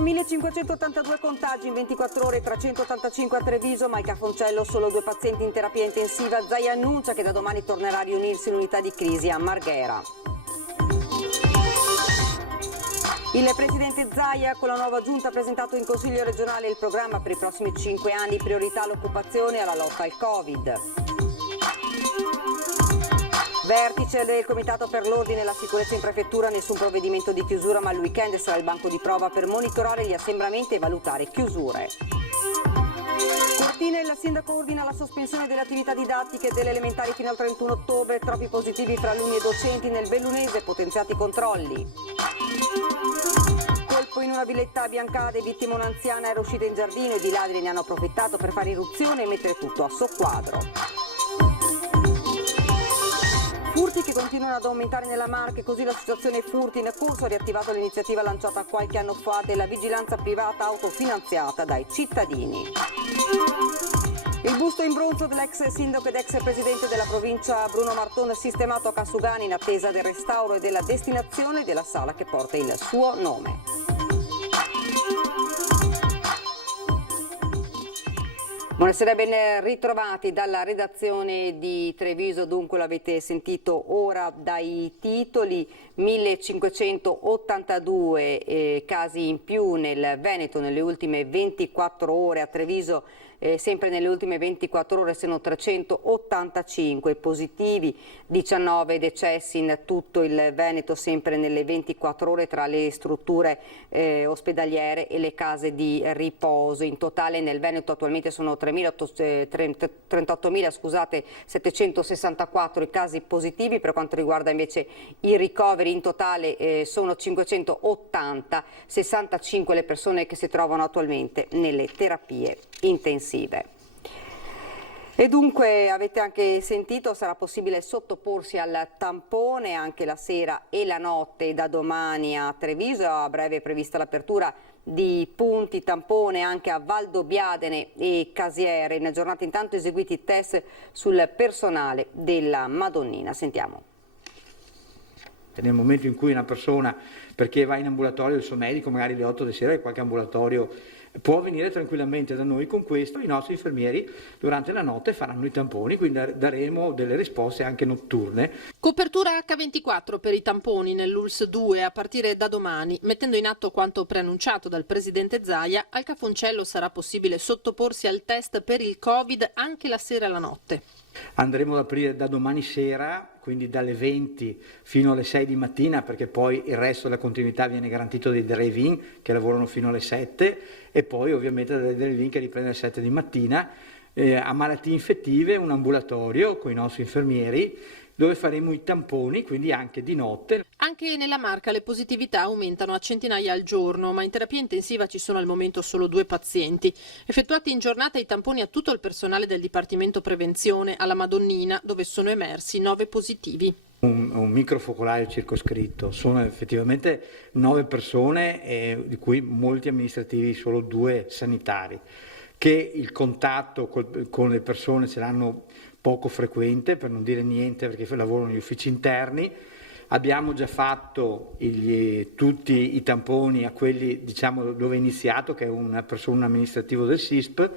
Adesso 1582 contagi in 24 ore, 385 a Treviso, ma il Cafoncello solo 2 pazienti in terapia intensiva. Zaia annuncia che da domani tornerà a riunirsi l'unità di crisi a Marghera. Il presidente Zaia con la nuova giunta ha presentato in Consiglio regionale il programma per i prossimi 5 anni, priorità all'occupazione e alla lotta al Covid. Vertice del Comitato per l'Ordine e la Sicurezza in Prefettura, nessun provvedimento di chiusura, ma il weekend sarà il banco di prova per monitorare gli assembramenti e valutare chiusure. Cortina, il sindaco ordina la sospensione delle attività didattiche delle elementari fino al 31 ottobre, troppi positivi fra alunni e docenti nel Bellunese, potenziati i controlli. Colpo in una villetta a Biancade, vittima un'anziana, era uscita in giardino e i ladri ne hanno approfittato per fare irruzione e mettere tutto a soqquadro. Furti che continuano ad aumentare nella Marche, così l'associazione Furti in Corso ha riattivato l'iniziativa lanciata qualche anno fa della vigilanza privata autofinanziata dai cittadini. Il busto in bronzo dell'ex sindaco ed ex presidente della provincia Bruno Marton sistemato a Cassugani in attesa del restauro e della destinazione della sala che porta il suo nome. Buonasera, ben ritrovati dalla redazione di Treviso. Dunque l'avete sentito ora dai titoli: 1582 casi in più nel Veneto nelle ultime 24 ore, a Treviso sempre nelle ultime 24 ore sono 385 positivi, 19 decessi in tutto il Veneto sempre nelle 24 ore tra le strutture ospedaliere e le case di riposo. In totale nel Veneto attualmente sono 38.764 i casi positivi. Per quanto riguarda invece i ricoveri, in totale sono 580, 65 le persone che si trovano attualmente nelle terapie intensive. E dunque avete anche sentito, sarà possibile sottoporsi al tampone anche la sera e la notte da domani a Treviso. A breve è prevista l'apertura di punti tampone anche a Valdobbiadene e Casiere. In giornata intanto eseguiti i test sul personale della Madonnina. Sentiamo. Nel momento in cui una persona, perché va in ambulatorio il suo medico, magari alle 8 di sera e qualche ambulatorio, può venire tranquillamente da noi con questo, i nostri infermieri durante la notte faranno i tamponi, quindi daremo delle risposte anche notturne. Copertura H24 per i tamponi nell'ULS 2 a partire da domani. Mettendo in atto quanto preannunciato dal presidente Zaia, al Cafoncello sarà possibile sottoporsi al test per il Covid anche la sera e la notte. Andremo ad aprire da domani sera, quindi dalle 20 fino alle 6 di mattina, perché poi il resto della continuità viene garantito dai drive-in che lavorano fino alle 7 e poi ovviamente dai drive-in che riprendono alle 7 di mattina. A malattie infettive un ambulatorio con i nostri infermieri dove faremo i tamponi, quindi anche di notte. Anche nella Marca le positività aumentano a centinaia al giorno, ma in terapia intensiva ci sono al momento solo 2 pazienti. Effettuati in giornata i tamponi a tutto il personale del Dipartimento Prevenzione alla Madonnina, dove sono emersi 9 positivi. Un microfocolaio circoscritto, sono effettivamente 9 persone, di cui molti amministrativi, solo 2 sanitari, che il contatto con le persone ce l'hanno poco frequente, per non dire niente, perché lavorano negli uffici interni. Abbiamo già fatto tutti i tamponi a quelli, diciamo, dove è iniziato, che è un amministrativo del SISP,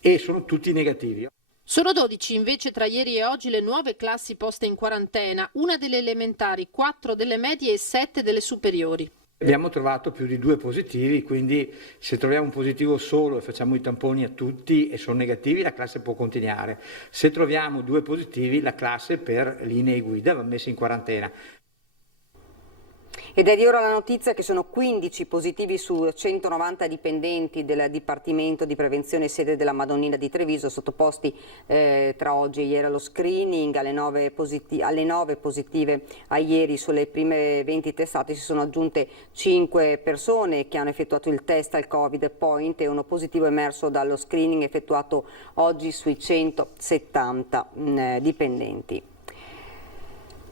e sono tutti negativi. Sono 12 invece tra ieri e oggi le nuove classi poste in quarantena, una delle elementari, 4 delle medie e 7 delle superiori. Abbiamo trovato più di 2 positivi, quindi se troviamo un positivo solo e facciamo i tamponi a tutti e sono negativi, la classe può continuare. Se troviamo 2 positivi, la classe per linee guida va messa in quarantena. Ed è di ora la notizia che sono 15 positivi su 190 dipendenti del Dipartimento di Prevenzione sede della Madonnina di Treviso, sottoposti tra oggi e ieri allo screening. Alle 9 positive a ieri sulle prime 20 testate si sono aggiunte 5 persone che hanno effettuato il test al Covid Point e uno positivo emerso dallo screening effettuato oggi sui 170 dipendenti.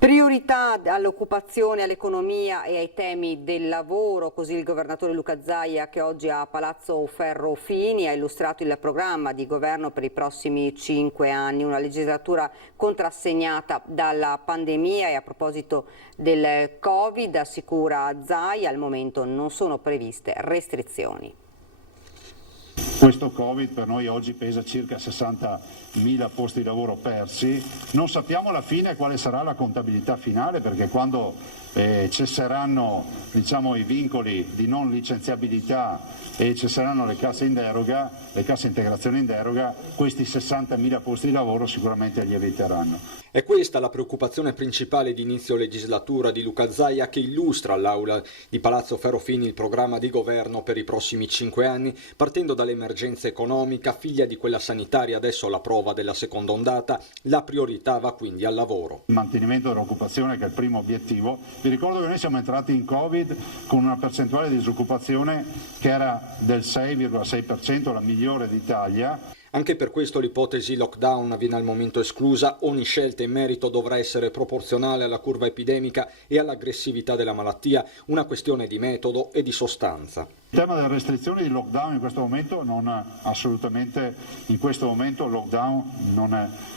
Priorità all'occupazione, all'economia e ai temi del lavoro, così il governatore Luca Zaia, che oggi a Palazzo Ferrofini ha illustrato il programma di governo per i prossimi 5 anni, una legislatura contrassegnata dalla pandemia, e a proposito del Covid assicura Zaia al momento non sono previste restrizioni. Questo Covid per noi oggi pesa circa 60.000 posti di lavoro persi. Non sappiamo alla fine quale sarà la contabilità finale, perché quando cesseranno, diciamo, i vincoli di non licenziabilità e cesseranno le casse in deroga, le casse integrazione in deroga, questi 60.000 posti di lavoro sicuramente lieviteranno. È questa la preoccupazione principale di inizio legislatura di Luca Zaia, che illustra all'aula di Palazzo Ferrofini il programma di governo per i prossimi 5 anni, partendo dall'emergenza economica, figlia di quella sanitaria, adesso alla prova della seconda ondata. La priorità va quindi al lavoro. Il mantenimento dell'occupazione, che è il primo obiettivo. Vi ricordo che noi siamo entrati in Covid con una percentuale di disoccupazione che era del 6,6%, la migliore d'Italia. Anche per questo l'ipotesi lockdown viene al momento esclusa. Ogni scelta in merito dovrà essere proporzionale alla curva epidemica e all'aggressività della malattia, una questione di metodo e di sostanza. Il tema delle restrizioni di lockdown in questo momento assolutamente in questo momento lockdown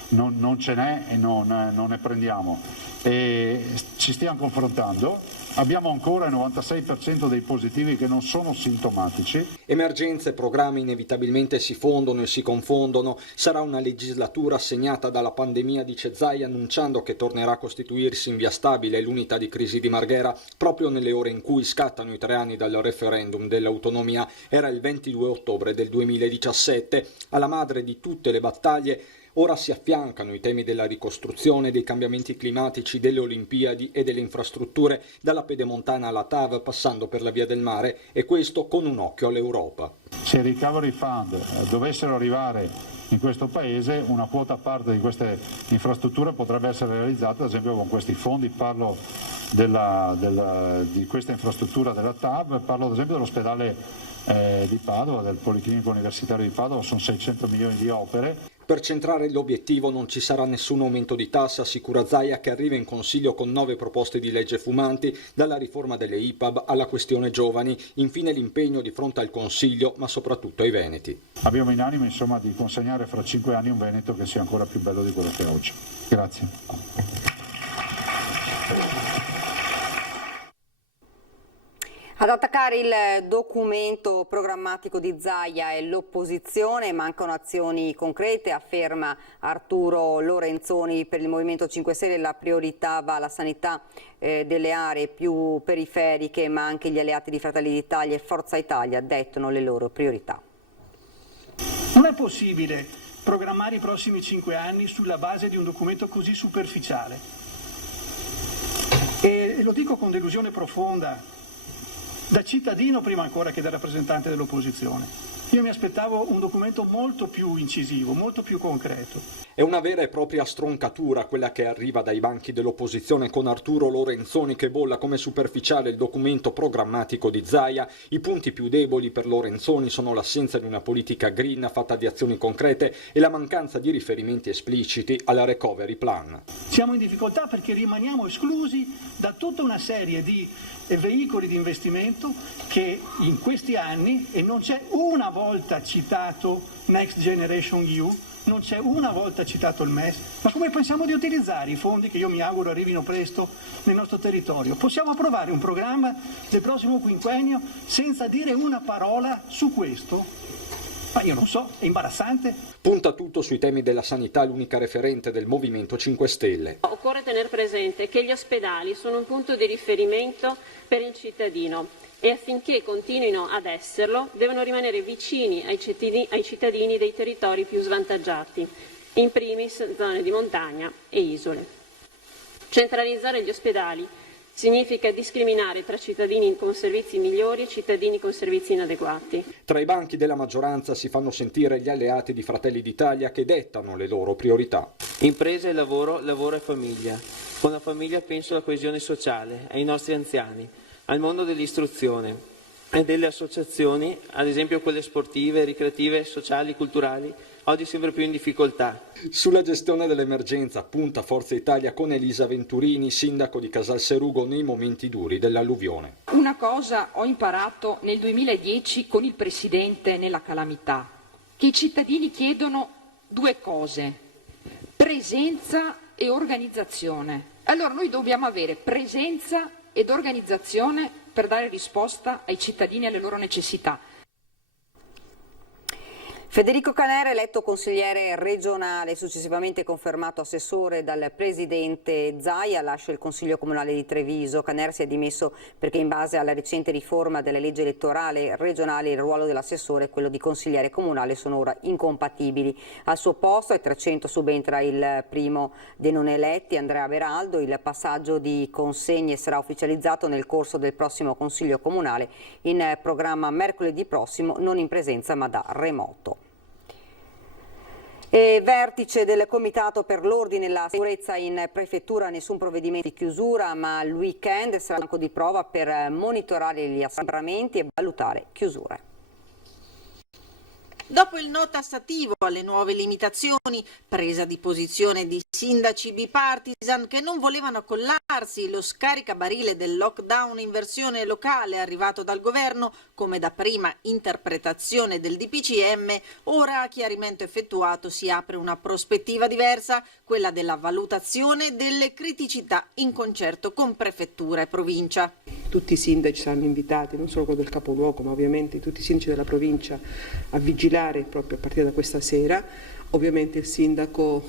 non ce n'è e non ne prendiamo. E ci stiamo confrontando. Abbiamo ancora il 96% dei positivi che non sono sintomatici. Emergenze e programmi inevitabilmente si fondono e si confondono. Sarà una legislatura segnata dalla pandemia, dice Zaia, annunciando che tornerà a costituirsi in via stabile l'unità di crisi di Marghera proprio nelle ore in cui scattano i 3 anni dal referendum dell'autonomia. Era il 22 ottobre del 2017. Alla madre di tutte le battaglie ora si affiancano i temi della ricostruzione, dei cambiamenti climatici, delle Olimpiadi e delle infrastrutture, dalla Pedemontana alla TAV passando per la Via del Mare, e questo con un occhio all'Europa. Se i recovery fund dovessero arrivare in questo paese, una quota parte di queste infrastrutture potrebbe essere realizzata ad esempio con questi fondi. Parlo di questa infrastruttura della TAV, parlo ad esempio dell'ospedale di Padova, del Policlinico Universitario di Padova. Sono 600 milioni di opere. Per centrare l'obiettivo non ci sarà nessun aumento di tasse, assicura Zaia, che arriva in Consiglio con 9 proposte di legge fumanti, dalla riforma delle IPAB alla questione giovani, infine l'impegno di fronte al Consiglio, ma soprattutto ai veneti. Abbiamo in animo insomma di consegnare fra 5 anni un Veneto che sia ancora più bello di quello che è oggi. Grazie. Ad attaccare il documento programmatico di Zaia è l'opposizione, mancano azioni concrete, afferma Arturo Lorenzoni. Per il Movimento 5 Stelle la priorità va alla sanità delle aree più periferiche, ma anche gli alleati di Fratelli d'Italia e Forza Italia dettano le loro priorità. Non è possibile programmare i prossimi 5 anni sulla base di un documento così superficiale. E lo dico con delusione profonda, da cittadino prima ancora che da rappresentante dell'opposizione. Io mi aspettavo un documento molto più incisivo, molto più concreto. È una vera e propria stroncatura quella che arriva dai banchi dell'opposizione, con Arturo Lorenzoni che bolla come superficiale il documento programmatico di Zaia. I punti più deboli per Lorenzoni sono l'assenza di una politica green fatta di azioni concrete e la mancanza di riferimenti espliciti alla recovery plan. Siamo in difficoltà perché rimaniamo esclusi da tutta una serie di veicoli di investimento che in questi anni, e non c'è una volta citato Next Generation EU, non c'è una volta citato il MES, ma come pensiamo di utilizzare i fondi che io mi auguro arrivino presto nel nostro territorio? Possiamo approvare un programma del prossimo quinquennio senza dire una parola su questo? Ma io non so, è imbarazzante. Punta tutto sui temi della sanità, l'unica referente del Movimento 5 Stelle. Occorre tenere presente che gli ospedali sono un punto di riferimento per il cittadino e affinché continuino ad esserlo devono rimanere vicini ai cittadini dei territori più svantaggiati, in primis zone di montagna e isole. Centralizzare gli ospedali significa discriminare tra cittadini con servizi migliori e cittadini con servizi inadeguati. Tra i banchi della maggioranza si fanno sentire gli alleati di Fratelli d'Italia che dettano le loro priorità. Impresa e lavoro, lavoro e famiglia. Con la famiglia penso alla coesione sociale, ai nostri anziani, al mondo dell'istruzione e delle associazioni, ad esempio quelle sportive, ricreative, sociali, culturali, oggi sempre più in difficoltà. Sulla gestione dell'emergenza punta Forza Italia con Elisa Venturini, sindaco di Casalserugo, nei momenti duri dell'alluvione. Una cosa ho imparato nel 2010 con il Presidente nella calamità, che i cittadini chiedono due cose: presenza e organizzazione. Allora noi dobbiamo avere presenza ed organizzazione per dare risposta ai cittadini e alle loro necessità. Federico Canera, eletto consigliere regionale, successivamente confermato assessore dal presidente Zaia, lascia il Consiglio Comunale di Treviso. Canera si è dimesso perché in base alla recente riforma della legge elettorale regionale il ruolo dell'assessore e quello di consigliere comunale sono ora incompatibili. Al suo posto ai 300 subentra il primo dei non eletti, Andrea Veraldo. Il passaggio di consegne sarà ufficializzato nel corso del prossimo Consiglio Comunale, in programma mercoledì prossimo, non in presenza ma da remoto. E vertice del Comitato per l'Ordine e la Sicurezza in Prefettura, nessun provvedimento di chiusura, ma il weekend sarà banco di prova per monitorare gli assembramenti e valutare chiusure. Dopo il no tassativo alle nuove limitazioni, presa di posizione di sindaci bipartisan che non volevano accollarsi, lo scaricabarile del lockdown in versione locale arrivato dal governo come da prima interpretazione del DPCM, ora a chiarimento effettuato si apre una prospettiva diversa, quella della valutazione delle criticità in concerto con prefettura e provincia. Tutti i sindaci saranno invitati, non solo quello del capoluogo, ma ovviamente tutti i sindaci della provincia a vigilare proprio a partire da questa sera. Ovviamente il sindaco,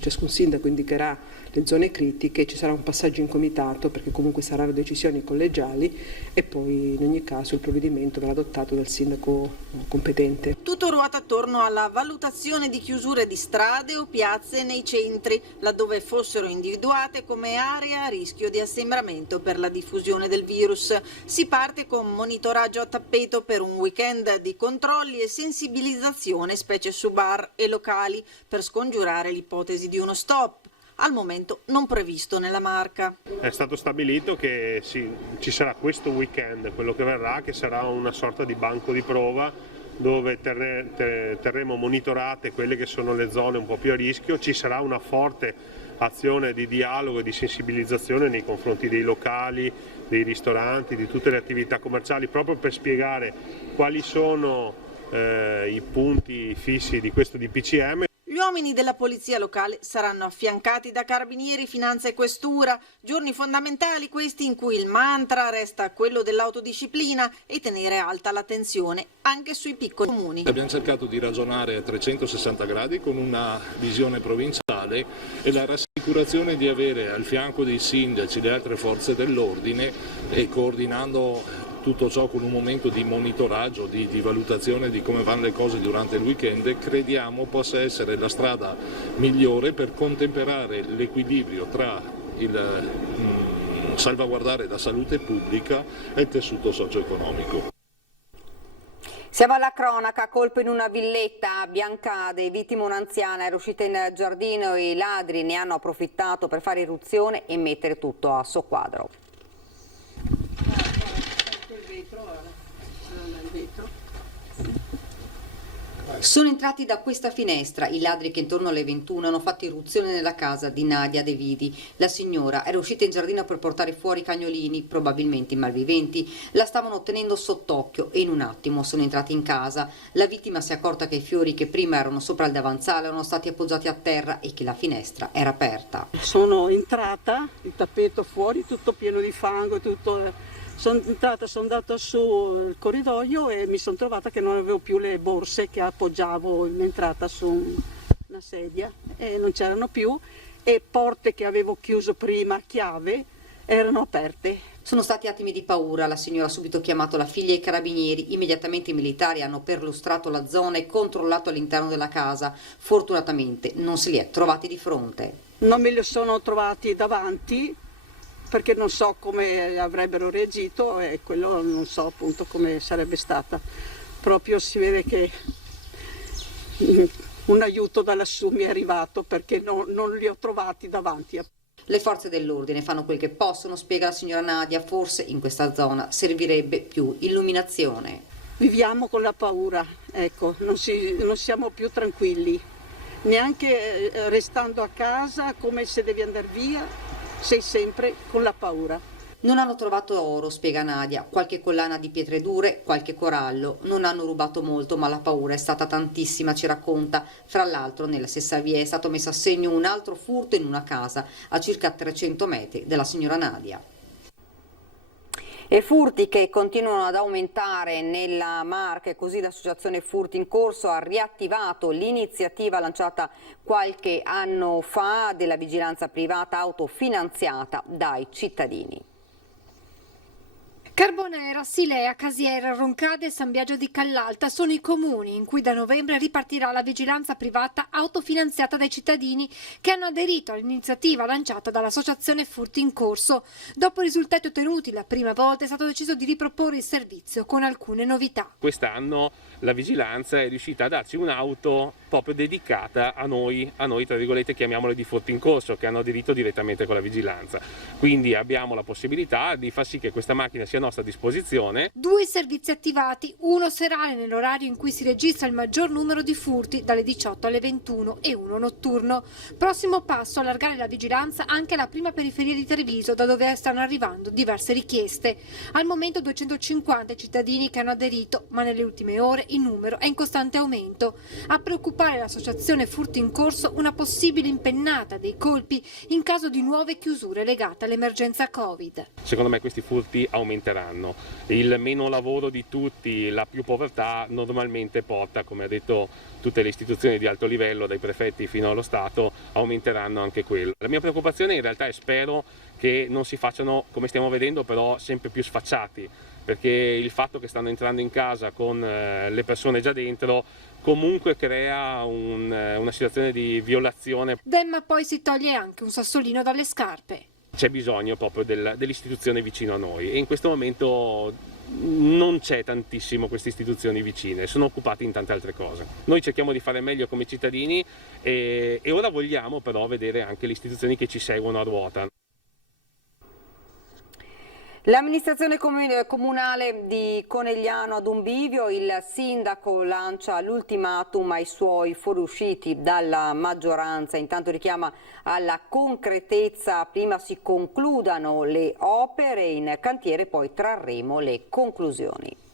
ciascun sindaco indicherà le zone critiche, ci sarà un passaggio in comitato perché comunque saranno decisioni collegiali e poi in ogni caso il provvedimento verrà adottato dal sindaco competente. Tutto ruota attorno alla valutazione di chiusure di strade o piazze nei centri, laddove fossero individuate come aree a rischio di assembramento per la diffusione del virus. Si parte con monitoraggio a tappeto per un weekend di controlli e sensibilizzazione, specie su bar e locali, per scongiurare l'ipotesi di uno stop, al momento non previsto nella Marca. È stato stabilito che ci sarà questo weekend, quello che verrà, che sarà una sorta di banco di prova dove terremo monitorate quelle che sono le zone un po' più a rischio. Ci sarà una forte azione di dialogo e di sensibilizzazione nei confronti dei locali, dei ristoranti, di tutte le attività commerciali, proprio per spiegare quali sono i punti fissi di questo DPCM. Gli uomini della polizia locale saranno affiancati da carabinieri, finanza e questura, giorni fondamentali questi in cui il mantra resta quello dell'autodisciplina e tenere alta la tensione anche sui piccoli comuni. Abbiamo cercato di ragionare a 360 gradi con una visione provinciale e la rassicurazione di avere al fianco dei sindaci le altre forze dell'ordine e coordinando tutto ciò con un momento di monitoraggio, di valutazione di come vanno le cose durante il weekend, crediamo possa essere la strada migliore per contemperare l'equilibrio tra il salvaguardare la salute pubblica e il tessuto socio-economico. Siamo alla cronaca, colpo in una villetta a Biancade, vittima un'anziana, era uscita in giardino e i ladri ne hanno approfittato per fare irruzione e mettere tutto a soqquadro. Sono entrati da questa finestra i ladri che intorno alle 21 hanno fatto irruzione nella casa di Nadia De Vidi. La signora era uscita in giardino per portare fuori i cagnolini, probabilmente i malviventi. La stavano tenendo sott'occhio e in un attimo sono entrati in casa. La vittima si è accorta che i fiori che prima erano sopra il davanzale erano stati appoggiati a terra e che la finestra era aperta. Sono entrata, il tappeto fuori tutto pieno di fango, tutto. Sono entrata, sono andata su il corridoio e mi sono trovata che non avevo più le borse che appoggiavo in entrata su una sedia e non c'erano più e porte che avevo chiuso prima a chiave erano aperte. Sono stati attimi di paura, la signora ha subito chiamato la figlia e i carabinieri, immediatamente i militari hanno perlustrato la zona e controllato all'interno della casa. Fortunatamente non se li è trovati di fronte. Non me li sono trovati davanti, perché non so come avrebbero reagito e quello non so appunto come sarebbe stata. Proprio si vede che un aiuto da lassù mi è arrivato perché non li ho trovati davanti. Le forze dell'ordine fanno quel che possono, spiega la signora Nadia, forse in questa zona servirebbe più illuminazione. viviamo con la paura, ecco, non siamo più tranquilli, neanche restando a casa come se devi andare via, sei sempre con la paura. Non hanno trovato oro, spiega Nadia, qualche collana di pietre dure, qualche corallo. Non hanno rubato molto, ma la paura è stata tantissima, ci racconta. Fra l'altro, nella stessa via è stato messo a segno un altro furto in una casa a circa 300 metri della signora Nadia. E furti che continuano ad aumentare nella Marche, così l'associazione Furti in Corso ha riattivato l'iniziativa lanciata qualche anno fa della vigilanza privata autofinanziata dai cittadini. Carbonera, Silea, Casiera, Roncade e San Biagio di Callalta sono i comuni in cui da novembre ripartirà la vigilanza privata autofinanziata dai cittadini che hanno aderito all'iniziativa lanciata dall'associazione Furti in Corso. Dopo i risultati ottenuti la prima volta è stato deciso di riproporre il servizio con alcune novità. Quest'anno la vigilanza è riuscita a darci un'auto proprio dedicata a noi tra virgolette chiamiamole di Furti in Corso, che hanno aderito direttamente con la vigilanza. Quindi abbiamo la possibilità di far sì che questa macchina sia a nostra disposizione. 2 servizi attivati, uno serale nell'orario in cui si registra il maggior numero di furti dalle 18 alle 21 e uno notturno. Prossimo passo, allargare la vigilanza anche alla prima periferia di Treviso, da dove stanno arrivando diverse richieste. Al momento 250 cittadini che hanno aderito, ma nelle ultime ore il numero è in costante aumento. A preoccupare l'associazione Furti in Corso una possibile impennata dei colpi in caso di nuove chiusure legate all'emergenza Covid. Secondo me questi furti aumenteranno. Il meno lavoro di tutti, la più povertà normalmente porta, come ha detto tutte le istituzioni di alto livello, dai prefetti fino allo Stato, aumenteranno anche quello. La mia preoccupazione in realtà è spero che non si facciano, come stiamo vedendo, però sempre più sfacciati, perché il fatto che stanno entrando in casa con le persone già dentro comunque crea una situazione di violazione. Demma poi si toglie anche un sassolino dalle scarpe. C'è bisogno proprio dell'istituzione vicino a noi e in questo momento non c'è tantissimo queste istituzioni vicine, sono occupati in tante altre cose. Noi cerchiamo di fare meglio come cittadini e ora vogliamo però vedere anche le istituzioni che ci seguono a ruota. L'amministrazione comunale di Conegliano ad Umbivio, il sindaco lancia l'ultimatum ai suoi fuoriusciti dalla maggioranza, intanto richiama alla concretezza, prima si concludano le opere in cantiere, poi trarremo le conclusioni.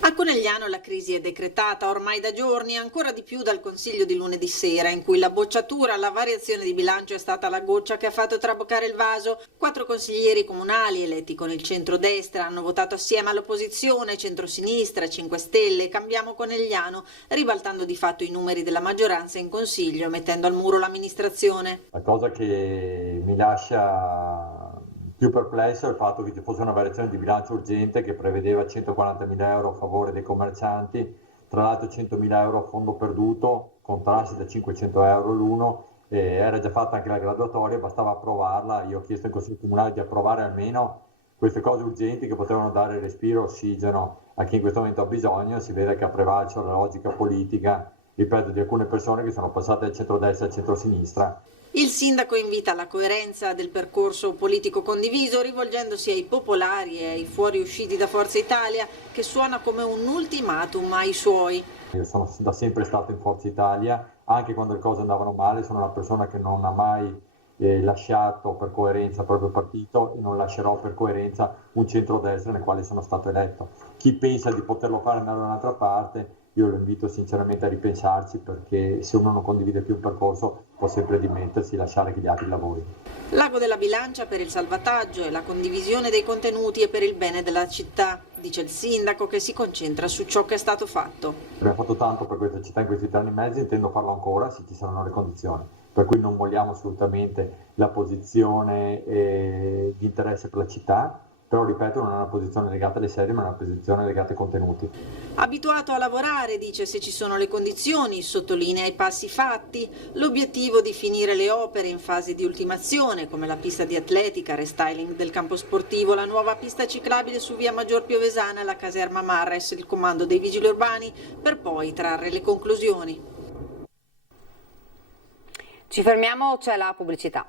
A Conegliano la crisi è decretata ormai da giorni, ancora di più dal Consiglio di lunedì sera, in cui la bocciatura alla variazione di bilancio è stata la goccia che ha fatto traboccare il vaso. 4 consiglieri comunali eletti con il centrodestra hanno votato assieme all'opposizione, centrosinistra, 5 Stelle, Cambiamo Conegliano, ribaltando di fatto i numeri della maggioranza in Consiglio, mettendo al muro l'amministrazione. La cosa che mi lascia più perplesso è il fatto che ci fosse una variazione di bilancio urgente che prevedeva 140.000 euro a favore dei commercianti, tra l'altro 100.000 euro a fondo perduto, con tassi da 500 euro l'uno, era già fatta anche la graduatoria, bastava approvarla. Io ho chiesto in Consiglio Comunale di approvare almeno queste cose urgenti che potevano dare respiro, ossigeno a chi in questo momento ha bisogno. Si vede che ha prevalso la logica politica, ripeto, di alcune persone che sono passate dal centrodestra al centrosinistra. Il sindaco invita alla coerenza del percorso politico condiviso, rivolgendosi ai popolari e ai fuoriusciti da Forza Italia, che suona come un ultimatum ai suoi. Io sono da sempre stato in Forza Italia, anche quando le cose andavano male, sono una persona che non ha mai lasciato per coerenza il proprio partito e non lascerò per coerenza un centrodestra nel quale sono stato eletto. Chi pensa di poterlo fare andare da un'altra parte, io lo invito sinceramente a ripensarci, perché se uno non condivide più un percorso può sempre dimettersi e lasciare che gli altri lavorino. L'ago della bilancia per il salvataggio e la condivisione dei contenuti e per il bene della città, dice il sindaco, che si concentra su ciò che è stato fatto. Abbiamo fatto tanto per questa città in questi 3 anni e mezzo, intendo farlo ancora se ci saranno le condizioni, per cui non vogliamo assolutamente la posizione di interesse per la città, però ripeto, non è una posizione legata alle serie, ma è una posizione legata ai contenuti. Abituato a lavorare, dice, se ci sono le condizioni, sottolinea i passi fatti, l'obiettivo di finire le opere in fase di ultimazione, come la pista di atletica, restyling del campo sportivo, la nuova pista ciclabile su via Maggior Piovesana, la caserma Marres, il comando dei vigili urbani, per poi trarre le conclusioni. Ci fermiamo, c'è la pubblicità.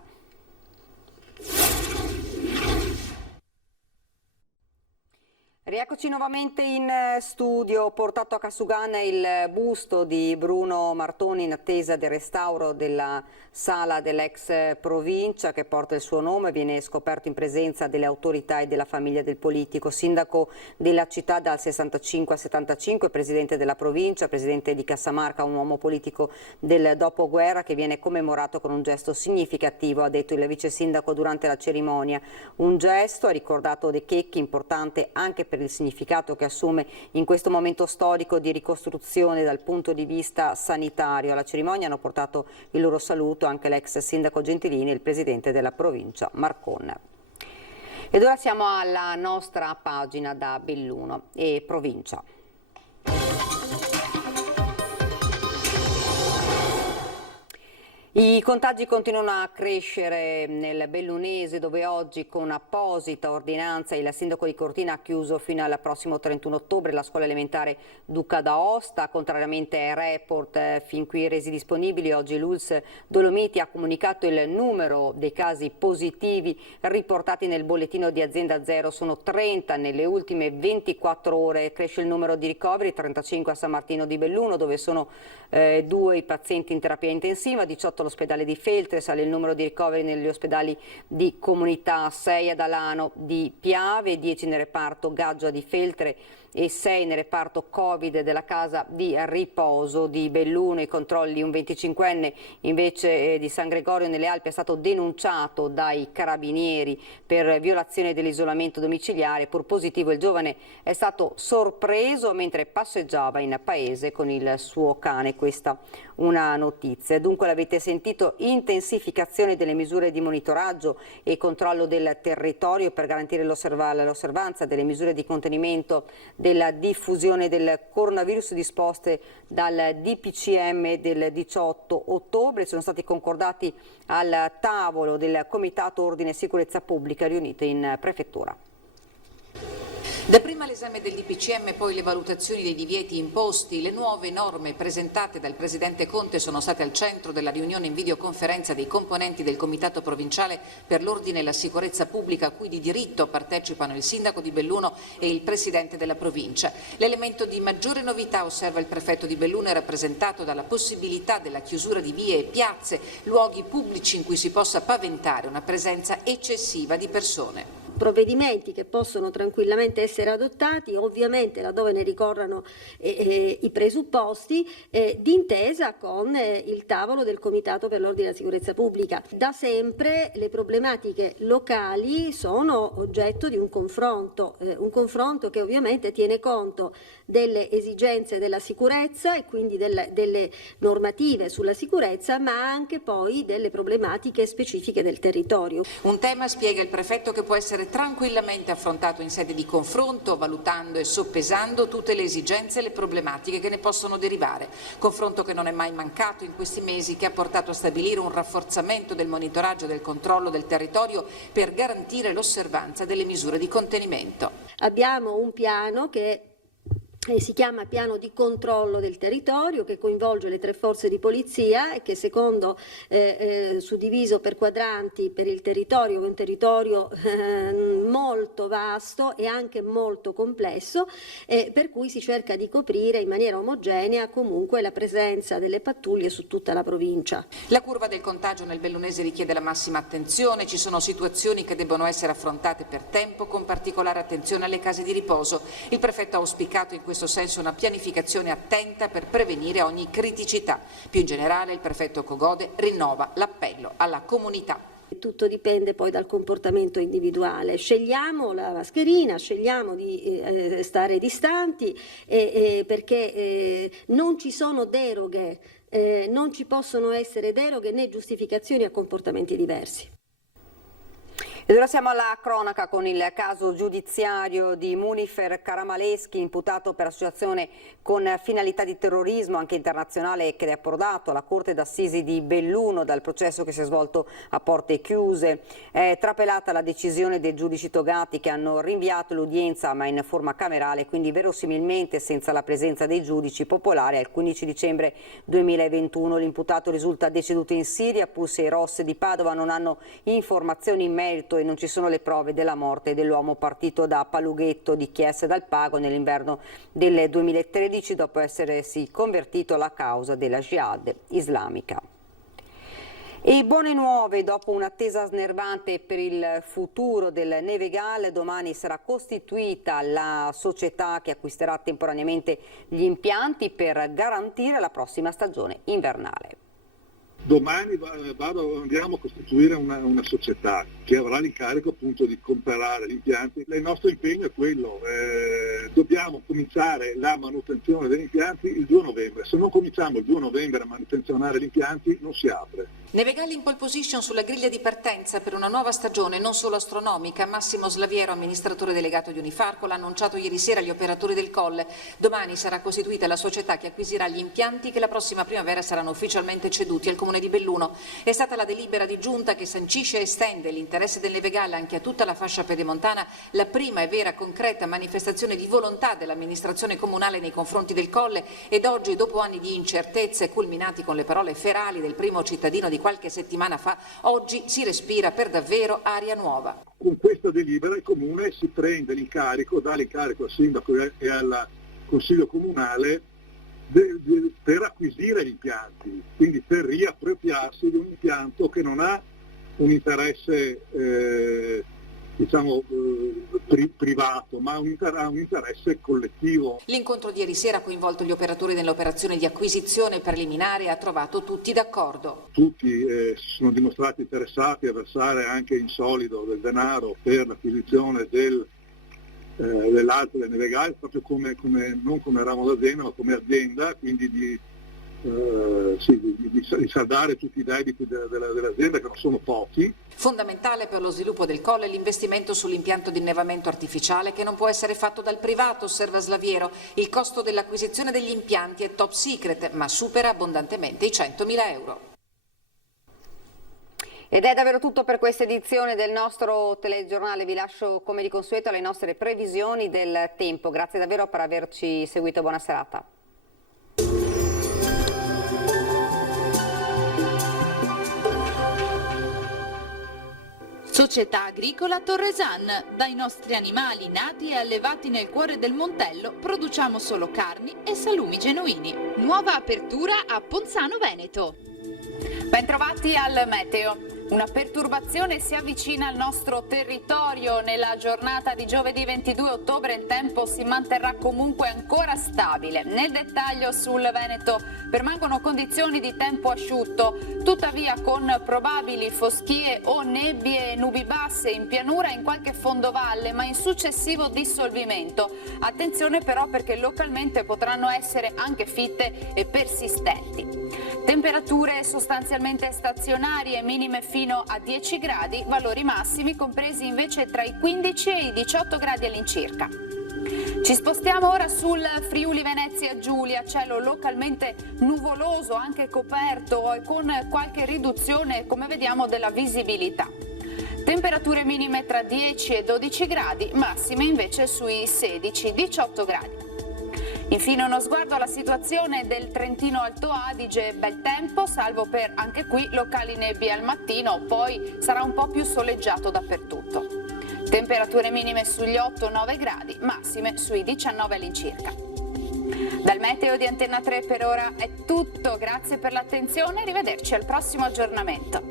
Rieccoci. Eccoci nuovamente in studio. Portato a Casugana il busto di Bruno Martoni in attesa del restauro della sala dell'ex provincia che porta il suo nome. Viene scoperto in presenza delle autorità e della famiglia del politico, sindaco della città dal 65 al 75, presidente della provincia, presidente di Cassamarca, un uomo politico del dopoguerra che viene commemorato con un gesto significativo, ha detto il vice sindaco durante la cerimonia. Un gesto, ha ricordato De Checchi, importante anche per il significato che assume in questo momento storico di ricostruzione dal punto di vista sanitario. Alla cerimonia hanno portato il loro saluto anche l'ex sindaco Gentilini e il presidente della provincia Marcon. Ed ora siamo alla nostra pagina da Belluno e provincia. I contagi continuano a crescere nel Bellunese, dove oggi con apposita ordinanza il sindaco di Cortina ha chiuso fino al prossimo 31 ottobre la scuola elementare Duca d'Aosta. Contrariamente ai report fin qui resi disponibili, oggi l'ULSS Dolomiti ha comunicato il numero dei casi positivi riportati nel bollettino di azienda zero. Sono 30 nelle ultime 24 ore. Cresce il numero di ricoveri, 35 a San Martino di Belluno, dove sono 2 i pazienti in terapia intensiva, 18 all'ospedale di Feltre, sale il numero di ricoveri negli ospedali di comunità, 6 ad Alano di Piave, 10 nel reparto Gaggia di Feltre e 6 nel reparto Covid della casa di riposo di Belluno. I controlli, un 25enne invece di San Gregorio nelle Alpi è stato denunciato dai carabinieri per violazione dell'isolamento domiciliare. Pur positivo, il giovane è stato sorpreso mentre passeggiava in paese con il suo cane. Questa una notizia. Dunque l'avete sentito, intensificazione delle misure di monitoraggio e controllo del territorio per garantire l'osservanza delle misure di contenimento della diffusione del coronavirus disposte dal DPCM del 18 ottobre. Sono stati concordati al tavolo del Comitato Ordine e Sicurezza Pubblica riunito in prefettura. Dapprima l'esame del DPCM, poi le valutazioni dei divieti imposti. Le nuove norme presentate dal Presidente Conte sono state al centro della riunione in videoconferenza dei componenti del Comitato Provinciale per l'Ordine e la Sicurezza Pubblica, a cui di diritto partecipano il Sindaco di Belluno e il Presidente della Provincia. L'elemento di maggiore novità, osserva il Prefetto di Belluno, è rappresentato dalla possibilità della chiusura di vie e piazze, luoghi pubblici in cui si possa paventare una presenza eccessiva di persone. Provvedimenti che possono tranquillamente essere adottati, ovviamente laddove ne ricorrano i presupposti, d'intesa con il tavolo del Comitato per l'Ordine e la Sicurezza Pubblica. Da sempre le problematiche locali sono oggetto di un confronto che ovviamente tiene conto delle esigenze della sicurezza e quindi delle normative sulla sicurezza, ma anche poi delle problematiche specifiche del territorio. Un tema, spiega il Prefetto, che può essere tranquillamente affrontato in sede di confronto, valutando e soppesando tutte le esigenze e le problematiche che ne possono derivare. Confronto che non è mai mancato in questi mesi, che ha portato a stabilire un rafforzamento del monitoraggio e del controllo del territorio per garantire l'osservanza delle misure di contenimento. Abbiamo un piano che si chiama piano di controllo del territorio, che coinvolge le 3 forze di polizia e che secondo suddiviso per quadranti per il territorio, un territorio molto vasto e anche molto complesso, per cui si cerca di coprire in maniera omogenea comunque la presenza delle pattuglie su tutta la provincia. La curva del contagio nel Bellunese richiede la massima attenzione, ci sono situazioni che debbono essere affrontate per tempo, con particolare attenzione alle case di riposo. Il Prefetto ha auspicato in questo senso una pianificazione attenta per prevenire ogni criticità. Più in generale il Prefetto Cogode rinnova l'appello alla comunità. Tutto dipende poi dal comportamento individuale. Scegliamo la mascherina, scegliamo di stare distanti perché non ci sono deroghe, non ci possono essere deroghe né giustificazioni a comportamenti diversi. Ed ora siamo alla cronaca con il caso giudiziario di Munifer Karamaleschi, imputato per associazione con finalità di terrorismo anche internazionale, che è approdato alla Corte d'Assisi di Belluno dal processo che si è svolto a porte chiuse. È trapelata la decisione dei giudici togati che hanno rinviato l'udienza ma in forma camerale, quindi verosimilmente senza la presenza dei giudici popolari, al 15 dicembre 2021. L'imputato risulta deceduto in Siria, Pus e Ross di Padova non hanno informazioni in merito e non ci sono le prove della morte dell'uomo partito da Palughetto di Chiesa dal Pago nell'inverno del 2013 dopo essersi convertito alla causa della Jihad islamica. E buone nuove, dopo un'attesa snervante per il futuro del Nevegal, domani sarà costituita la società che acquisterà temporaneamente gli impianti per garantire la prossima stagione invernale. Domani andiamo a costituire una società che avrà l'incarico appunto di comprare gli impianti. Il nostro impegno è quello, dobbiamo cominciare la manutenzione degli impianti il 2 novembre. Se non cominciamo il 2 novembre a manutenzionare gli impianti non si apre. Nevegal in pole position sulla griglia di partenza per una nuova stagione non solo astronomica. Massimo Slaviero, amministratore delegato di Unifarco, l'ha annunciato ieri sera agli operatori del Colle. Domani sarà costituita la società che acquisirà gli impianti che la prossima primavera saranno ufficialmente ceduti al Comune di Belluno. È stata la delibera di giunta che sancisce e estende l'interesse del Nevegal anche a tutta la fascia pedemontana, la prima e vera concreta manifestazione di volontà dell'amministrazione comunale nei confronti del Colle, ed oggi, dopo anni di incertezze culminati con le parole ferali del primo cittadino di qualche settimana fa, oggi si respira per davvero aria nuova. Con questa delibera il Comune si prende l'incarico, dà l'incarico al Sindaco e al Consiglio Comunale per acquisire gli impianti, quindi per riappropriarsi di un impianto che non ha un interesse privato, ma ha un interesse collettivo. L'incontro di ieri sera ha coinvolto gli operatori nell'operazione di acquisizione preliminare e ha trovato tutti d'accordo. Tutti si sono dimostrati interessati a versare anche in solido del denaro per l'acquisizione dell'Alto del Nevegal, proprio non come ramo d'azienda ma come azienda, quindi di saldare tutti i debiti dell'azienda, che non sono pochi. Fondamentale per lo sviluppo del Colle l'investimento sull'impianto di innevamento artificiale, che non può essere fatto dal privato, osserva Slaviero. Il costo dell'acquisizione degli impianti è top secret, ma supera abbondantemente i 100.000 euro. Ed è davvero tutto per questa edizione del nostro telegiornale. Vi lascio come di consueto alle nostre previsioni del tempo. Grazie davvero per averci seguito, buona serata. Società Agricola Torresan. Dai nostri animali nati e allevati nel cuore del Montello produciamo solo carni e salumi genuini. Nuova apertura a Ponzano Veneto. Bentrovati al meteo. Una perturbazione si avvicina al nostro territorio. Nella giornata di giovedì 22 ottobre il tempo si manterrà comunque ancora stabile. Nel dettaglio sul Veneto permangono condizioni di tempo asciutto, tuttavia con probabili foschie o nebbie e nubi basse in pianura e in qualche fondovalle, ma in successivo dissolvimento. Attenzione però, perché localmente potranno essere anche fitte e persistenti. Temperature sostanzialmente stazionarie, minime fino a 10 gradi, valori massimi compresi invece tra i 15 e i 18 gradi all'incirca. Ci spostiamo ora sul Friuli Venezia Giulia, cielo localmente nuvoloso, anche coperto e con qualche riduzione, come vediamo, della visibilità. Temperature minime tra 10 e 12 gradi, massime invece sui 16-18 gradi. Infine uno sguardo alla situazione del Trentino Alto Adige, bel tempo, salvo per anche qui locali nebbie al mattino, poi sarà un po' più soleggiato dappertutto. Temperature minime sugli 8-9 gradi, massime sui 19 all'incirca. Dal meteo di Antenna 3 per ora è tutto, grazie per l'attenzione e arrivederci al prossimo aggiornamento.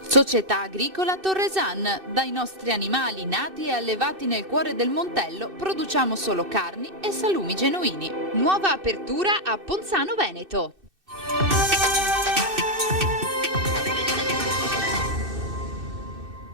Società Agricola Torresan. Dai nostri animali nati e allevati nel cuore del Montello produciamo solo carni e salumi genuini. Nuova apertura a Ponzano Veneto.